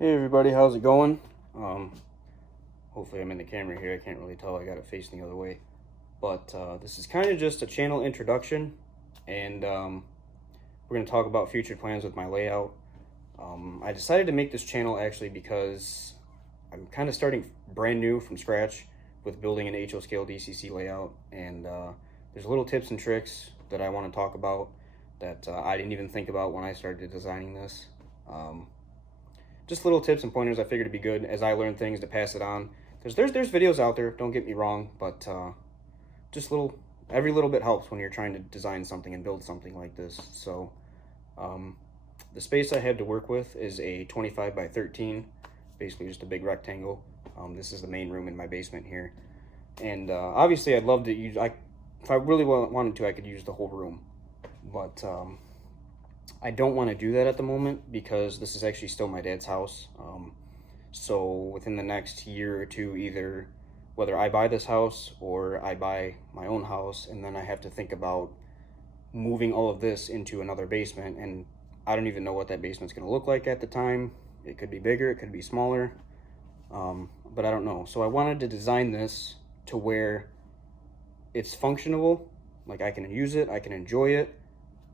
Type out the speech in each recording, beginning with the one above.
Hey everybody, how's it going? Hopefully I'm in the camera here. I can't really tell. I got it facing the other way. But this is kind of just a channel introduction, and we're going to talk about future plans with my layout. I decided to make this channel actually because I'm kind of starting brand new from scratch with building an HO scale DCC layout, and there's little tips and tricks that I want to talk about that I didn't even think about when I started designing this. Just little tips and pointers I figured it'd be good as I learn things to pass it on. There's videos out there, don't get me wrong, but just every little bit helps when you're trying to design something and build something like this. So the space I have to work with is a 25 by 13, basically just a big rectangle. This is the main room in my basement here, and obviously I'd love to use. If I really wanted to, I could use the whole room, but I don't want to do that at the moment because this is actually still my dad's house. So within the next year or two, either whether I buy this house or I buy my own house, and then I have to think about moving all of this into another basement, and I don't even know what that basement's going to look like at the time. It could be bigger, it could be smaller, but I don't know. So I wanted to design this to where it's functional, like I can use it, I can enjoy it,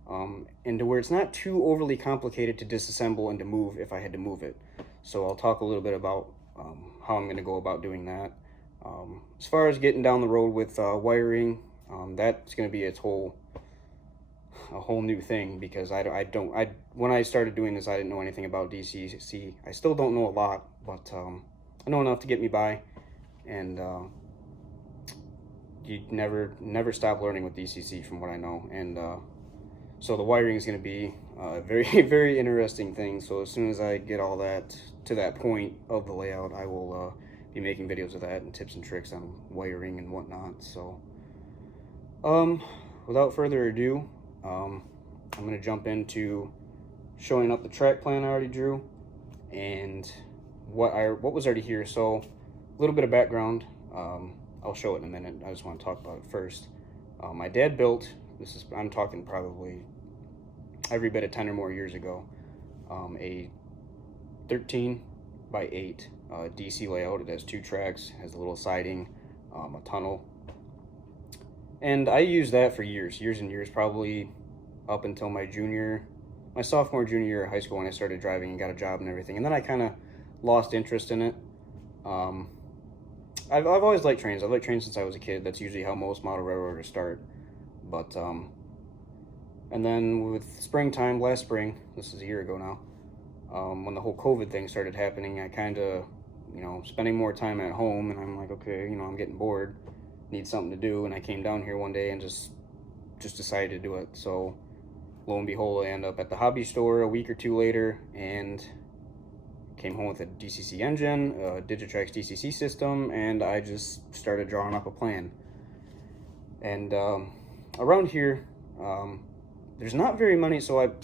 and to where it's not too overly complicated to disassemble and to move if I had to move it. So I'll talk a little bit about how I'm going to go about doing that. As far as getting down the road with wiring, that's going to be a whole new thing because when I started doing this, I didn't know anything about DCC. I still don't know a lot, but I know enough to get me by, and you never stop learning with DCC from what I know. And so the wiring is going to be a very, very interesting thing. So as soon as I get all that to that point of the layout, I will be making videos of that and tips and tricks on wiring and whatnot. So without further ado, I'm going to jump into showing up the track plan I already drew and what was already here. So a little bit of background. I'll show it in a minute. I just want to talk about it first. My dad built, I'm talking probably every bit of 10 or more years ago, a 13 by 8 DC layout. It has 2 tracks, has a little siding, a tunnel. And I used that for years and years, probably up until my sophomore, junior year of high school when I started driving and got a job and everything. And then I kind of lost interest in it. I've always liked trains. I've liked trains since I was a kid. That's usually how most model railroaders start. But and then with springtime, last spring, this is a year ago now, when the whole COVID thing started happening, I kind of, spending more time at home, and I'm like, okay, I'm getting bored, need something to do, and I came down here one day and just decided to do it. So lo and behold, I end up at the hobby store a week or two later, and came home with a DCC engine, a Digitrax DCC system, and I just started drawing up a plan. And around here, there's not very many, so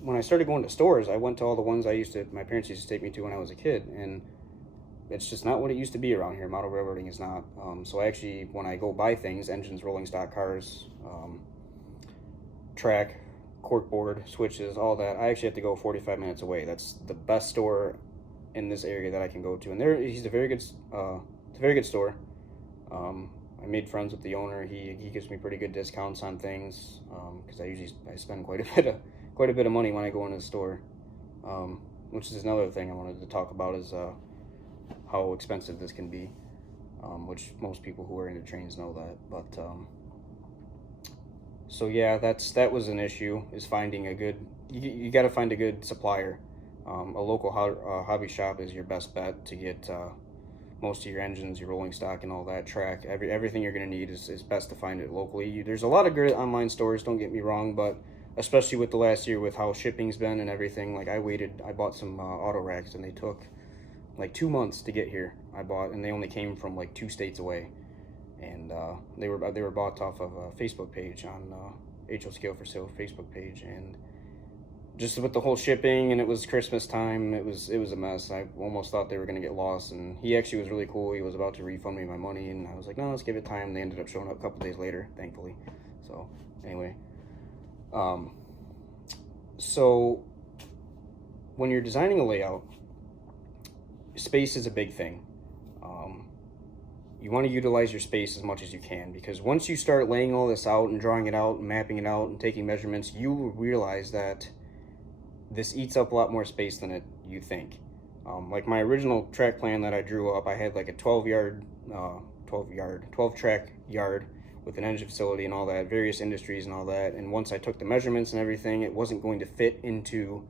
when I started going to stores, I went to all the ones my parents used to take me to when I was a kid, and it's just not what it used to be around here. Model railroading is not. So actually, when I go buy things, engines, rolling stock cars, track, corkboard, switches, all that, I actually have to go 45 minutes away. That's the best store in this area that I can go to, and it's a very good store. I made friends with the owner. He gives me pretty good discounts on things because I spend quite a bit of money when I go into the store, which is another thing I wanted to talk about is how expensive this can be, which most people who are into trains know that. But so yeah, that was an issue, is finding a good. You got to find a good supplier. A local hobby shop is your best bet to get most of your engines, your rolling stock, and all that track. Everything you're going to need is best to find it locally. There's a lot of good online stores, don't get me wrong, but especially with the last year with how shipping's been and everything, like I bought some auto racks and they took like 2 months to get here. And they only came from like 2 states away, and they were bought off of a Facebook page on HO Scale for Sale Facebook page, and just with the whole shipping, and it was Christmas time, it was a mess. I almost thought they were going to get lost, and he actually was really cool. He was about to refund me my money, and I was like, no, let's give it time. They ended up showing up a couple days later, thankfully. So anyway, so when you're designing a layout, space is a big thing. You want to utilize your space as much as you can, because once you start laying all this out and drawing it out and mapping it out and taking measurements, you will realize that this eats up a lot more space than you think. Like my original track plan that I drew up, I had like a 12 track yard with an engine facility and all that, various industries and all that. And once I took the measurements and everything, it wasn't going to fit into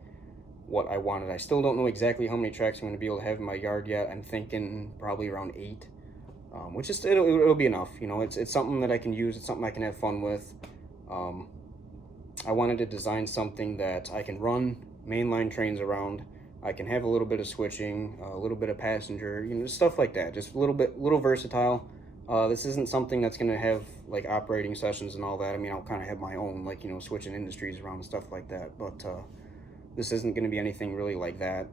what I wanted. I still don't know exactly how many tracks I'm going to be able to have in my yard yet. I'm thinking probably around 8, which is it'll be enough. You know, it's something that I can use. It's something I can have fun with. I wanted to design something that I can run mainline trains around. I can have a little bit of switching, a little bit of passenger, you know, stuff like that. Just a little versatile. This isn't something that's going to have like operating sessions and all that. I mean, I'll kind of have my own, like, you know, switching industries around and stuff like that. But this isn't going to be anything really like that,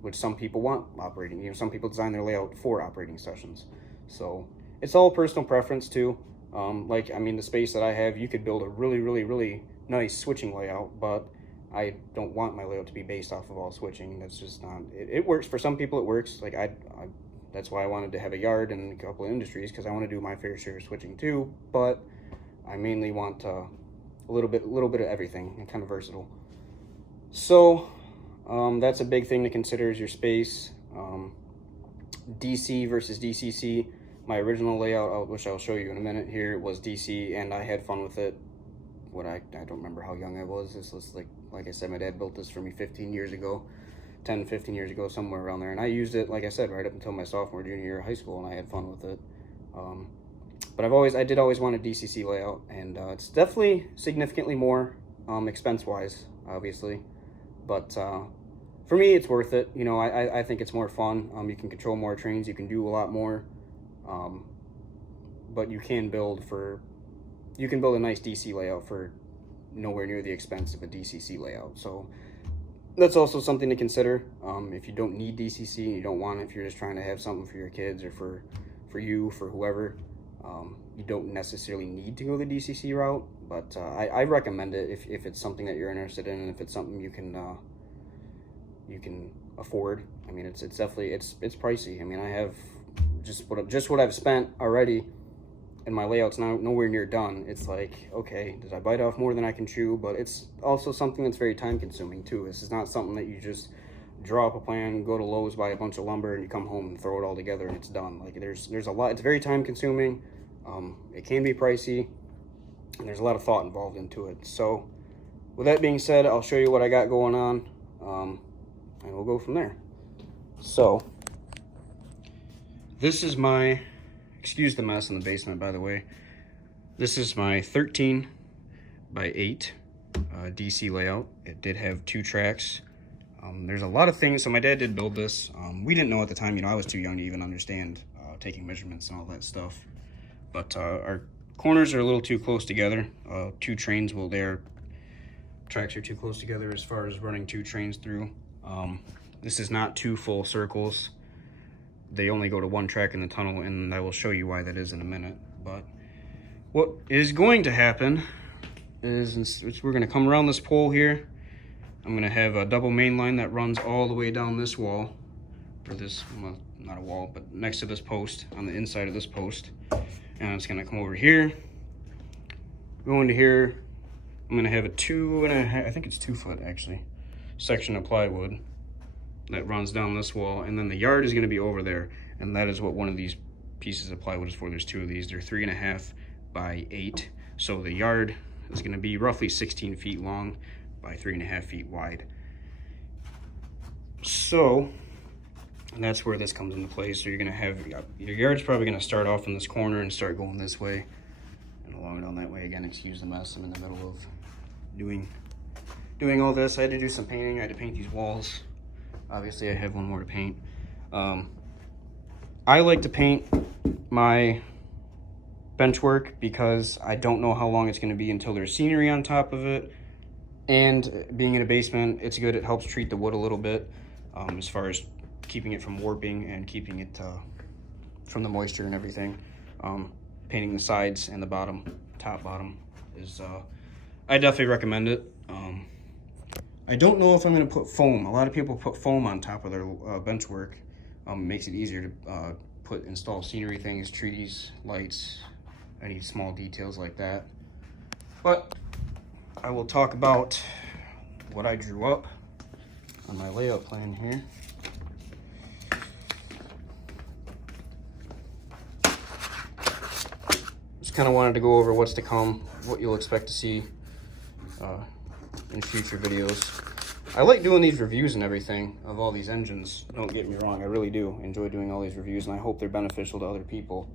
which some people want operating. You know, some people design their layout for operating sessions. So it's all personal preference too. Like, I mean, the space that I have, you could build a really nice switching layout, but I don't want my layout to be based off of all switching. That's just not, it works for some people. It works. Like that's why I wanted to have a yard and a couple of industries, because I want to do my fair share of switching too, but I mainly want a little bit of everything and kind of versatile. So that's a big thing to consider, is your space. DC versus DCC. My original layout, which I'll show you in a minute here, was DC, and I had fun with it. I don't remember how young I was. This was like I said, my dad built this for me 15 years ago, 10, 15 years ago, somewhere around there. And I used it, like I said, right up until my sophomore, junior year of high school, and I had fun with it. But I did always want a DCC layout, and it's definitely significantly more expense-wise, obviously. But for me, it's worth it. You know, I think it's more fun. You can control more trains. You can do a lot more. But you can build a nice DC layout for nowhere near the expense of a DCC layout. So that's also something to consider. If you don't need DCC and you don't want it, if you're just trying to have something for your kids or for you, for whoever, you don't necessarily need to go the DCC route. But I recommend it if it's something that you're interested in, and if it's something you can afford. I mean, it's definitely it's pricey. I mean, I have just what I've spent already, and my layout's now nowhere near done. It's like, okay, did I bite off more than I can chew? But it's also something that's very time consuming too. This is not something that you just draw up a plan, go to Lowe's, buy a bunch of lumber, and you come home and throw it all together and it's done. Like, there's a lot. It's very time consuming. It can be pricey, and there's a lot of thought involved into it. So with that being said, I'll show you what I got going on, and we'll go from there. So this is my, excuse the mess in the basement, by the way. This is my 13 by 8 DC layout. It did have 2 tracks. There's a lot of things. So my dad did build this. We didn't know at the time, you know, I was too young to even understand taking measurements and all that stuff. But our corners are a little too close together. 2 trains tracks are too close together as far as running 2 trains through. This is not 2 full circles. They only go to 1 track in the tunnel, and I will show you why that is in a minute. But what is going to happen is we're going to come around this pole here. I'm going to have a double main line that runs all the way down this wall, or this, well, not a wall, but next to this post, on the inside of this post. And it's going to come over here, go into here. I'm going to have a 2.5, I think it's 2 foot actually, section of plywood that runs down this wall, and then the yard is going to be over there, and that is what one of these pieces of plywood is for. There's 2 of these. They're 3.5 by 8, so the yard is going to be roughly 16 feet long by 3.5 feet wide. So, and that's where this comes into play. So you're going to have, your yard's probably going to start off in this corner and start going this way and along down that way. Again, excuse the mess, I'm in the middle of doing all this. I had to do some painting. I had to paint these walls. Obviously I have one more to paint. I like to paint my bench work because I don't know how long it's going to be until there's scenery on top of it. And being in a basement, it's good. It helps treat the wood a little bit, as far as keeping it from warping and keeping it from the moisture and everything. Painting the sides and the top bottom is, I definitely recommend it. I don't know if I'm going to put foam. A lot of people put foam on top of their bench work. It makes it easier to install scenery things, trees, lights, any small details like that. But I will talk about what I drew up on my layout plan here. Just kind of wanted to go over what's to come, what you'll expect to see in future videos. I like doing these reviews and everything of all these engines. Don't get me wrong, I really do enjoy doing all these reviews, and I hope they're beneficial to other people.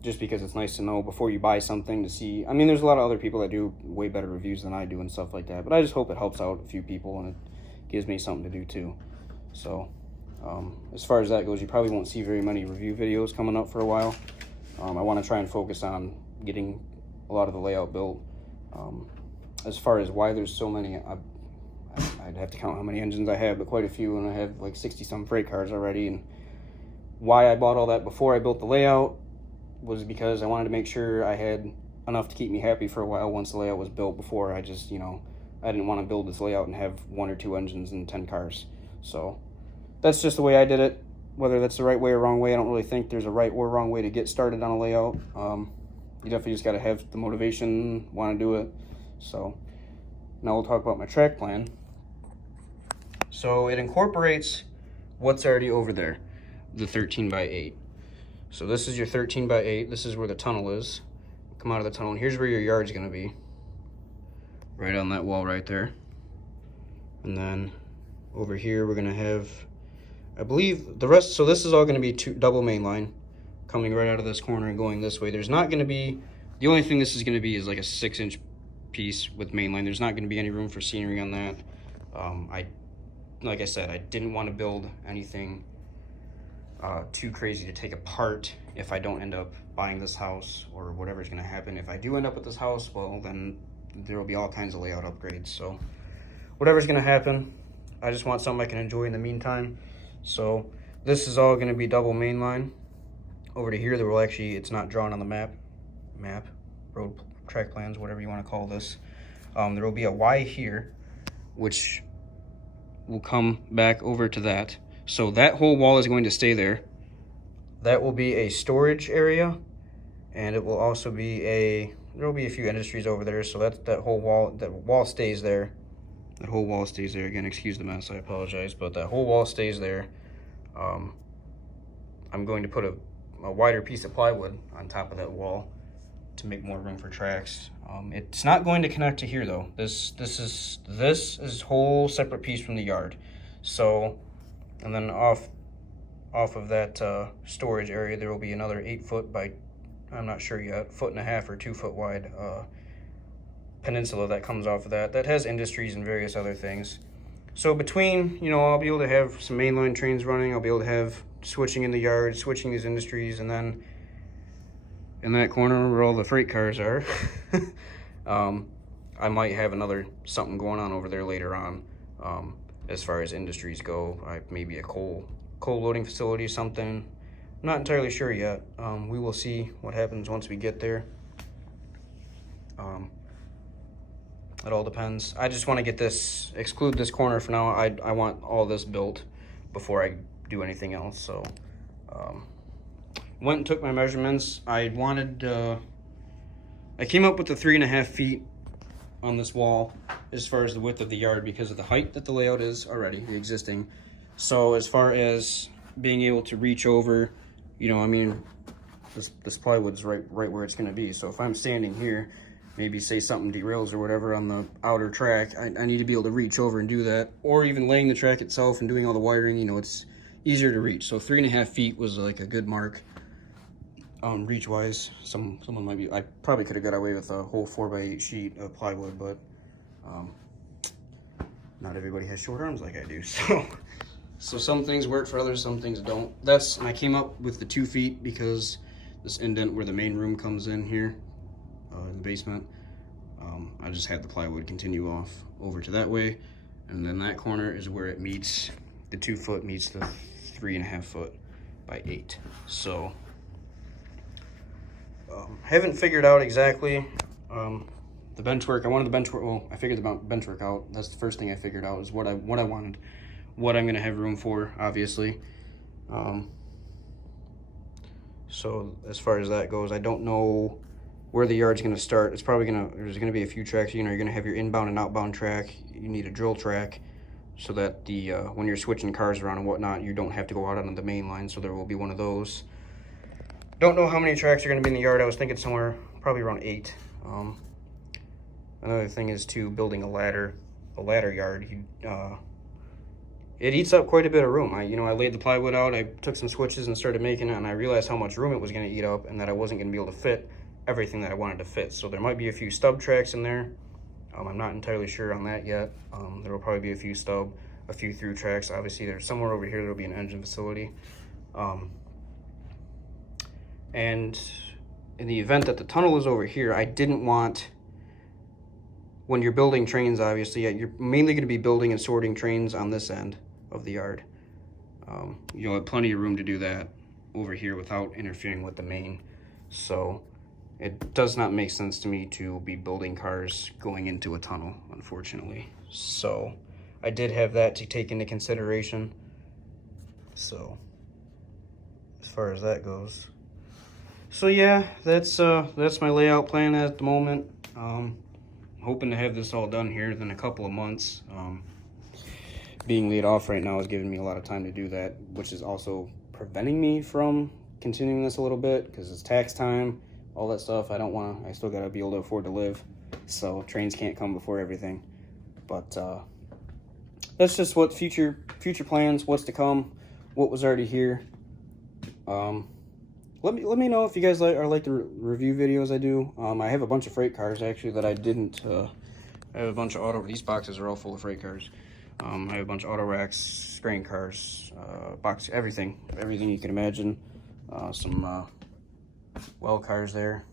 Just because it's nice to know before you buy something to see. I mean, there's a lot of other people that do way better reviews than I do and stuff like that, but I just hope it helps out a few people and it gives me something to do too. So as far as that goes, you probably won't see very many review videos coming up for a while. I want to try and focus on getting a lot of the layout built. As far as why there's so many, I'd have to count how many engines I have, but quite a few, and I have like 60 some freight cars already. And why I bought all that before I built the layout was because I wanted to make sure I had enough to keep me happy for a while once the layout was built, before I just, you know, I didn't want to build this layout and have 1 or 2 engines and 10 cars. So that's just the way I did it. Whether that's the right way or wrong way, I don't really think there's a right or wrong way to get started on a layout. You definitely just got to have the motivation, want to do it. So now we'll talk about my track plan. So it incorporates what's already over there, the 13x8. So this is your 13x8. This is where the tunnel is. Come out of the tunnel, and here's where your yard's gonna be. Right on that wall right there. And then over here we're gonna have, I believe, the rest. So this is all gonna be double main line coming right out of this corner and going this way. There's not gonna be, the only thing this is gonna be is like a 6-inch piece with main line. There's not gonna be any room for scenery on that. Like I said, I didn't want to build anything too crazy to take apart if I don't end up buying this house, or whatever's going to happen. If I do end up with this house, well, then there will be all kinds of layout upgrades. So whatever's going to happen, I just want something I can enjoy in the meantime. So this is all going to be double main line. Over to here, there will actually, it's not drawn on the map, road track plans, whatever you want to call this. There will be a Y here, which will come back over to that. So that whole wall is going to stay there. That will be a storage area, and it will also be there will be a few industries over there. So that wall stays there. That whole wall stays there. Again, excuse the mess, I apologize, but that whole wall stays there. I'm going to put a wider piece of plywood on top of that wall to make more room for tracks. It's not going to connect to here though. This is a whole separate piece from the yard. So, and then off of that storage area, there will be another 8 foot by, I'm not sure yet, 1.5 foot or 2 foot wide peninsula that comes off of that. That has industries and various other things. So between, you know, I'll be able to have some mainline trains running. I'll be able to have switching in the yard, switching these industries, and then in that corner where all the freight cars are, I might have something going on over there later on. As far as industries go, maybe a coal loading facility, something. I'm not entirely sure yet. We will see what happens once we get there. It all depends. I just want to exclude this corner for now. I want all this built before I do anything else. So went and took my measurements. I came up with the 3.5 feet on this wall as far as the width of the yard, because of the height that the layout is already, the existing. So as far as being able to reach over, you know, I mean, this plywood's right where it's going to be. So if I'm standing here, maybe say something derails or whatever on the outer track, I need to be able to reach over and do that. Or even laying the track itself and doing all the wiring, you know, it's easier to reach. So 3.5 feet was like a good mark. Reach wise, someone might be, I probably could have got away with a whole 4x8 sheet of plywood, but not everybody has short arms like I do. So some things work for others, some things don't. And I came up with the 2 feet because this indent where the main room comes in here, in the basement, I just had the plywood continue off over to that way, and then that corner is where it meets, the 2 foot meets the 3.5 foot by 8. So haven't figured out exactly the bench work. I wanted the bench work. Well, I figured the bench work out. That's the first thing I figured out is what I wanted, what I'm gonna have room for, obviously. So as far as that goes, I don't know where the yard's gonna start. It's probably there's gonna be a few tracks. You know, you're gonna have your inbound and outbound track. You need a drill track so that the when you're switching cars around and whatnot, you don't have to go out on the main line. So there will be one of those. Don't know how many tracks are gonna be in the yard. I was thinking somewhere probably around 8. Another thing is too, building a ladder yard. It eats up quite a bit of room. I laid the plywood out, I took some switches and started making it, and I realized how much room it was going to eat up and that I wasn't going to be able to fit everything that I wanted to fit. So there might be a few stub tracks in there. I'm not entirely sure on that yet. There will probably be a few stub, a few through tracks. Obviously, there's somewhere over here there will be an engine facility. And in the event that the tunnel is over here, I didn't want, when you're building trains, obviously, you're mainly going to be building and sorting trains on this end of the yard. You'll have plenty of room to do that over here without interfering with the main. So it does not make sense to me to be building cars going into a tunnel, unfortunately. So I did have that to take into consideration. So as far as that goes. So yeah, that's my layout plan at the moment. Hoping to have this all done here within a couple of months. Being laid off right now is giving me a lot of time to do that, which is also preventing me from continuing this a little bit because it's tax time, all that stuff. I still gotta be able to afford to live, so trains can't come before everything. But that's just what future plans, what's to come, what was already here. Let me know if you guys like the review videos I do. I have a bunch of freight cars actually that I didn't. I have a bunch of these boxes are all full of freight cars. I have a bunch of auto racks, grain cars, everything you can imagine. Some well cars there.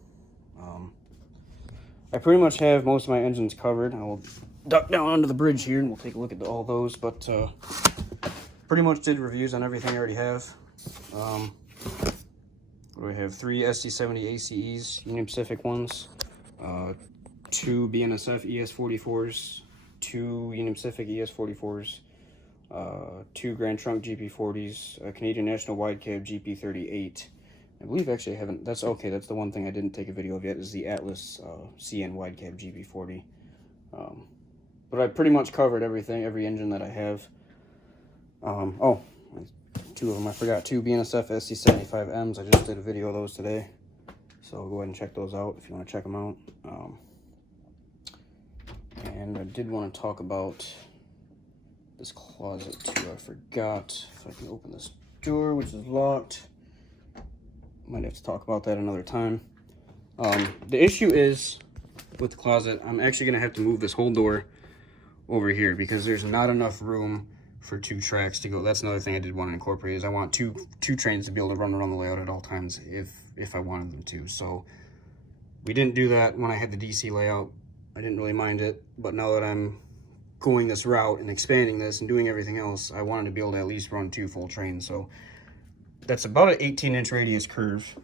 I pretty much have most of my engines covered. I will duck down under the bridge here and we'll take a look at all those. But pretty much did reviews on everything I already have. We have 3 SD70 ACEs, Union Pacific ones, 2 BNSF ES44s, 2 Union Pacific ES44s, 2 Grand Trunk GP40s, a Canadian National Wide Cab GP38. I believe actually I haven't, that's the one thing I didn't take a video of yet is the Atlas CN Wide Cab GP40. But I pretty much covered everything, every engine that I have. 2 of them, I forgot, 2 BNSF SC75Ms. I just did a video of those today. So go ahead and check those out if you want to check them out. And I did want to talk about this closet too. I forgot if I can open this door, which is locked. Might have to talk about that another time. The issue is with the closet, I'm actually going to have to move this whole door over here because there's not enough room for 2 tracks to go. That's another thing I did want to incorporate is I want two trains to be able to run around the layout at all times if I wanted them to. So we didn't do that when I had the DC layout. I didn't really mind it, but now that I'm going this route and expanding this and doing everything else, I wanted to be able to at least run 2 full trains. So that's about an 18-inch radius curve.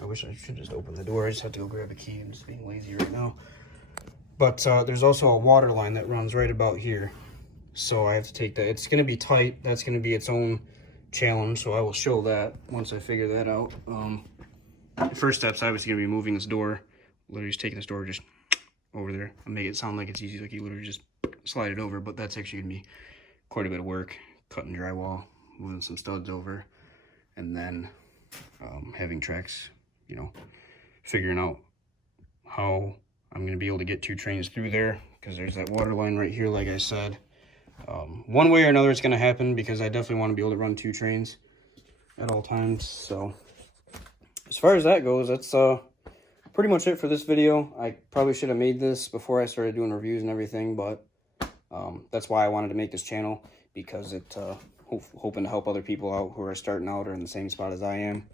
I wish I should just open the door. I just have to go grab a key. I'm just being lazy right now. But there's also a water line that runs right about here. So I have to take that. It's going to be tight. That's going to be its own challenge. So I will show that once I figure that out. The first step's obviously going to be moving this door. Literally just taking this door just over there. I make it sound like it's easy. Like you literally just slide it over. But that's actually going to be quite a bit of work. Cutting drywall, moving some studs over. And then having tracks, figuring out how I'm going to be able to get 2 trains through there. Because there's that water line right here, like I said. One way or another it's going to happen because I definitely want to be able to run 2 trains at all times. So as far as that goes, that's pretty much it for this video. I probably should have made this before I started doing reviews and everything, but that's why I wanted to make this channel, because it hoping to help other people out who are starting out or in the same spot as I am.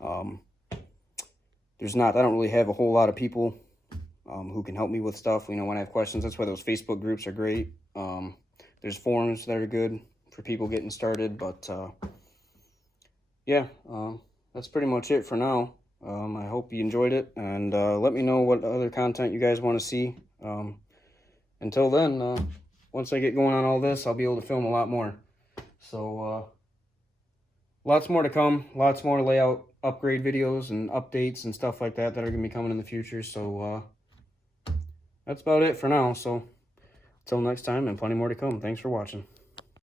I don't really have a whole lot of people who can help me with stuff, when I have questions. That's why those Facebook groups are great. There's forums that are good for people getting started, but yeah, that's pretty much it for now. I hope you enjoyed it, and let me know what other content you guys want to see. Until then, once I get going on all this, I'll be able to film a lot more. So, lots more to come, lots more layout upgrade videos and updates and stuff like that that are going to be coming in the future. So, that's about it for now. So, until next time, and plenty more to come. Thanks for watching.